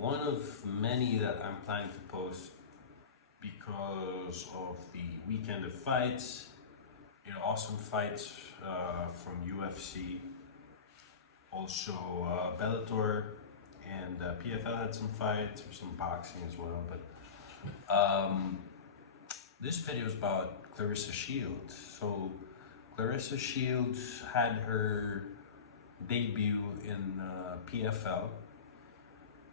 one of many that I'm planning to post because of the weekend of fights, awesome fights from UFC, also Bellator, and PFL had some fights, or some boxing as well, but this video is about Claressa Shields. So Claressa Shields had her debut in PFL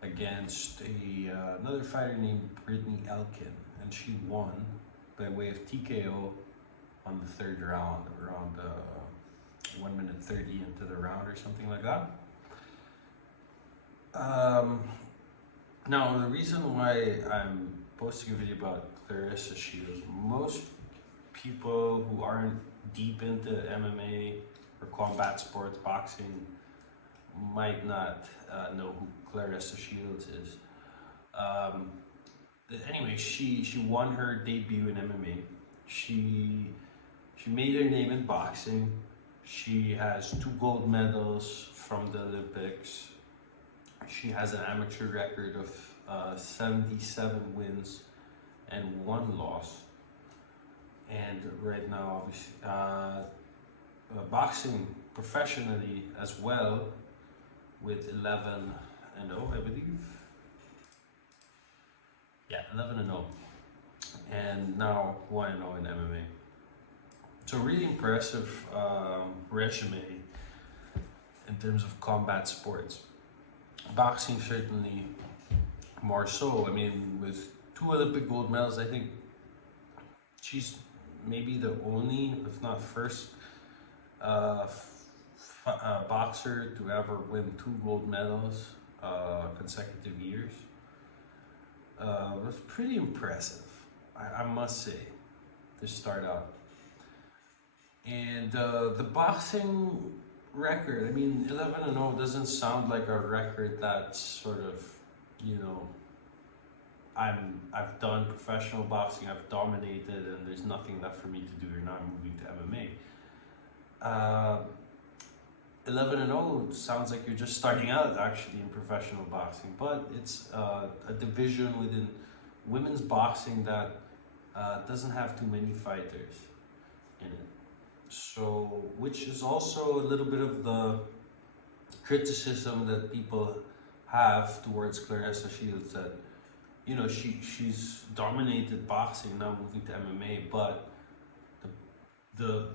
against another fighter named Brittney Elkin, and she won by way of TKO on the third round, around 1 minute 30 into the round or something like that. Now, the reason why I'm posting a video about Claressa Shields, most people who aren't deep into MMA or combat sports, boxing, might not know who Claressa Shields is. Anyway, she won her debut in MMA. She made her name in boxing. She has 2 gold medals from the Olympics. She has an amateur record of 77 wins and 1 loss. And right now, obviously, boxing professionally as well, with 11-0, I believe. Yeah, 11-0, and now 1-0 in MMA. So really impressive resume in terms of combat sports. Boxing certainly more so. I mean, with 2 Olympic gold medals, I think she's maybe the only, if not first, boxer to ever win 2 gold medals consecutive years. It was pretty impressive, I must say, to start out. And the boxing record, I mean, 11-0 doesn't sound like a record that's sort of, I've done professional boxing, I've dominated, and there's nothing left for me to do, now I'm moving to MMA. 11-0 sounds like you're just starting out actually in professional boxing, but it's a division within women's boxing that doesn't have too many fighters in it. So, which is also a little bit of the criticism that people have towards Claressa Shields, that she's dominated boxing, now moving to MMA, but the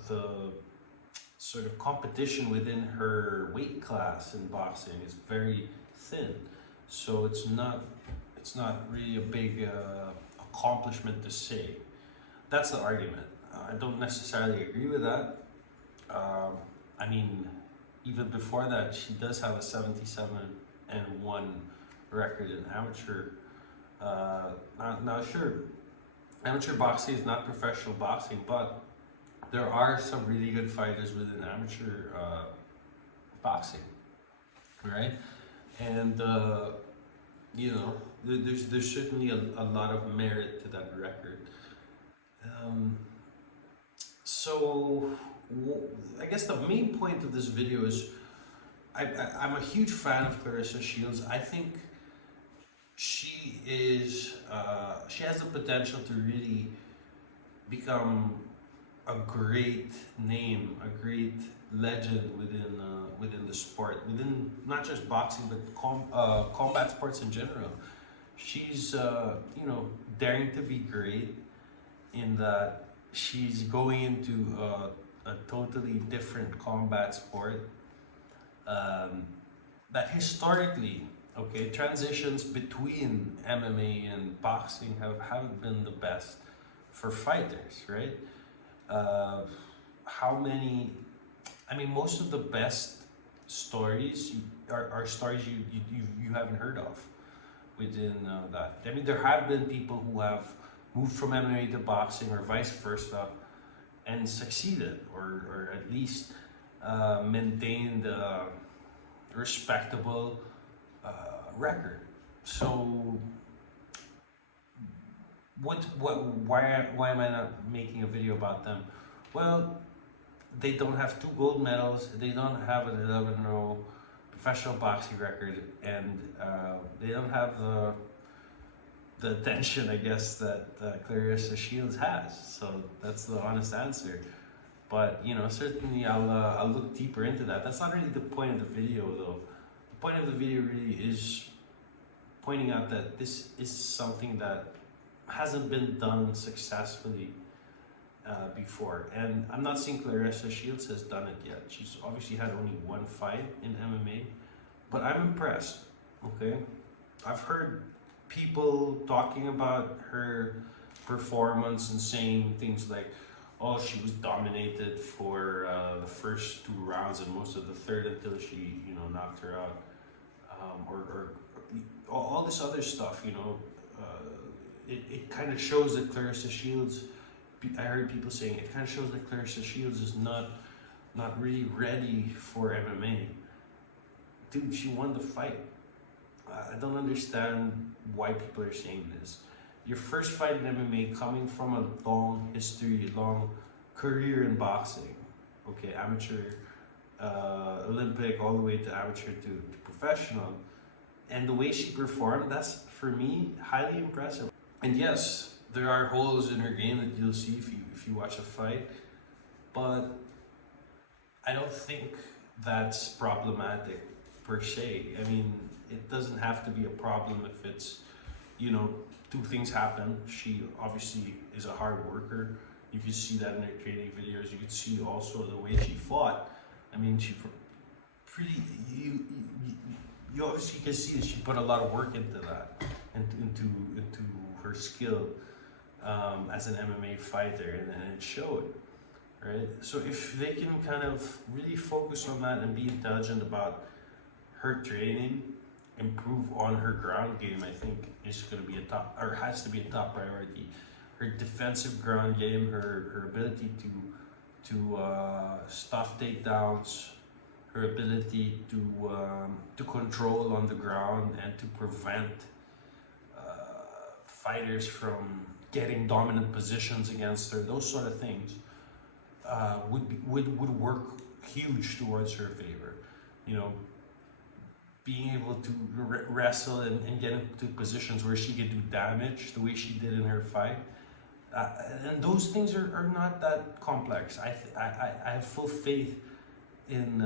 sort of competition within her weight class in boxing is very thin, so it's not really a big accomplishment to say. That's the argument. I don't necessarily agree with that. I mean, even before that, she does have a 77-1 record in amateur. Now, sure, amateur boxing is not professional boxing, but there are some really good fighters within amateur boxing, right? And there's certainly a lot of merit to that record. So I guess the main point of this video is I'm a huge fan of Claressa Shields. I think she has the potential to really become a great name, a great legend within the sport, within not just boxing but combat sports in general. She's daring to be great in that she's going into a totally different combat sport that historically, transitions between MMA and boxing haven't been the best for fighters, right? Most of the best stories are stories you haven't heard of within that. I mean, there have been people who have moved from MMA to boxing or vice versa and succeeded, or at least maintained a respectable record. So why am I not making a video about them? Well, they don't have 2 gold medals, they don't have an 11-0 professional boxing record, and they don't have the attention, I guess, that Claressa Shields has. So that's the honest answer. But you know, certainly I'll look deeper into that. That's not really the point of the video, though. The point of the video really is pointing out that this is something that hasn't been done successfully before. And I'm not saying Claressa Shields has done it yet. She's obviously had only one fight in MMA, but I'm impressed, okay? I've heard people talking about her performance and saying things like, oh, she was dominated for the first 2 rounds and most of the third until she, you know, knocked her out. Or all this other stuff, you know. It kind of shows that Claressa Shields, I heard people saying, it kind of shows that Claressa Shields is not really ready for MMA. Dude, she won the fight. I don't understand why people are saying this. Your first fight in MMA, coming from a long history, long career in boxing, okay, amateur, Olympic, all the way to amateur to professional, and the way she performed, that's, for me, highly impressive. And yes, there are holes in her game that you'll see if you watch a fight, but I don't think that's problematic per se. I mean, it doesn't have to be a problem if it's, you know, 2 things happen. She obviously is a hard worker. You can see that in her training videos. You can see also the way she fought. I mean, she pretty, you obviously can see that she put a lot of work into that, into her skill as an MMA fighter, and it showed, right? So if they can kind of really focus on that and be intelligent about her training, improve on her ground game, I think is going to be a top, or has to be a top priority. Her defensive ground game, her ability to stuff takedowns, her ability to control on the ground and to prevent fighters from getting dominant positions against her, those sort of things would work huge towards her favor. You know, being able to wrestle and get into positions where she could do damage the way she did in her fight. And those things are not that complex. I have full faith in,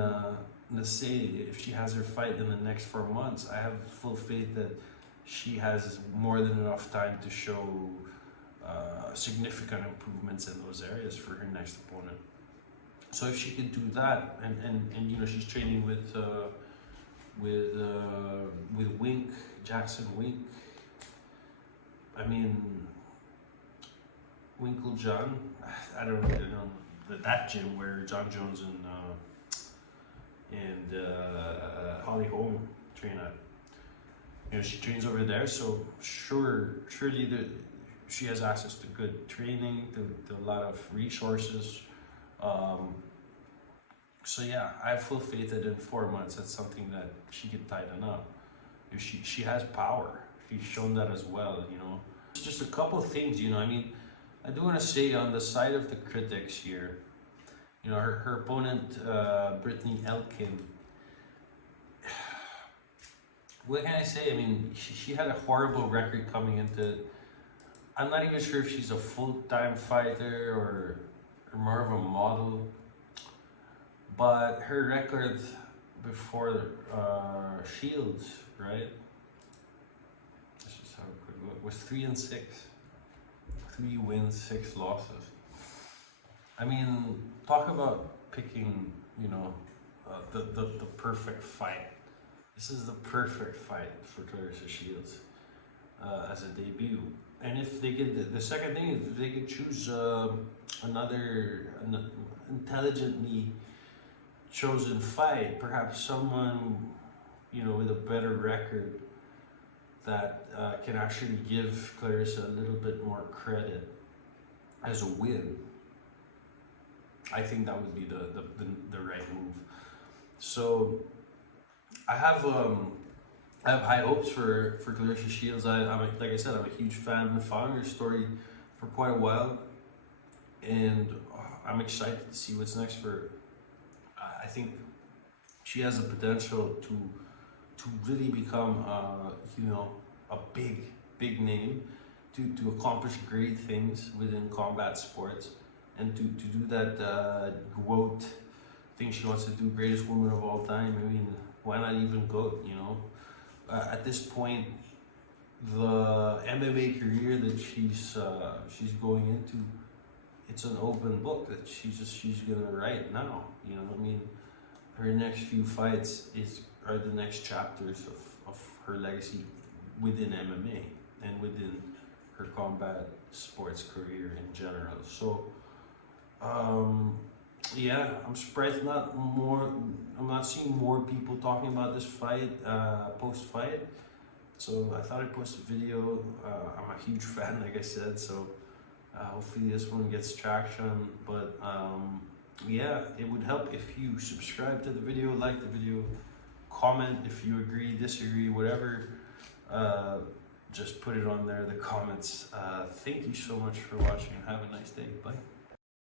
let's say, if she has her fight in the next 4 months, I have full faith that she has more than enough time to show significant improvements in those areas for her next opponent. So if she can do that, and you know, she's training with Wink, Jackson Wink. I mean, Winkle John. I don't really know that gym where John Jones and Holly Holm train at. You know, she trains over there, so surely she has access to good training, to a lot of resources. So yeah, I have full faith that in 4 months, that's something that she can tighten up. She has power. She's shown that as well, you know. It's just a couple of things, you know. I mean, I do want to say on the side of the critics here, you know, her opponent, Brittney Elkin, what can I say? I mean, she had a horrible record coming into it. I'm not even sure if she's a full-time fighter or more of a model. But her record before Shields, right? Let's just have a quick look. Was 3-6. 3 wins, 6 losses. I mean, talk about picking, you know, the perfect fight. This is the perfect fight for Claressa Shields as a debut. And if they get the second thing is if they could choose another intelligently chosen fight, perhaps someone, you know, with a better record that can actually give Claressa a little bit more credit as a win. I think that would be the right move. So I have high hopes for Claressa Shields. I'm like I said, I'm a huge fan. I've been following her story for quite a while, and I'm excited to see what's next for her. I think she has the potential to really become, you know, a big name, to accomplish great things within combat sports, and to do that GOAT thing she wants to do, greatest woman of all time. I mean, why not even GOAT, you know? At this point, the MMA career that she's going into, it's an open book that she's gonna write now. You know, I mean, her next few fights are the next chapters of her legacy within MMA and within her combat sports career in general. So, yeah, I'm surprised I'm not seeing more people talking about this fight post fight. So I thought I'd post a video. I'm a huge fan, like I said, so hopefully this one gets traction. But yeah, it would help if you subscribe to the video, like the video, comment if you agree, disagree, whatever. Just put it on there in the comments. Thank you so much for watching. Have a nice day. Bye.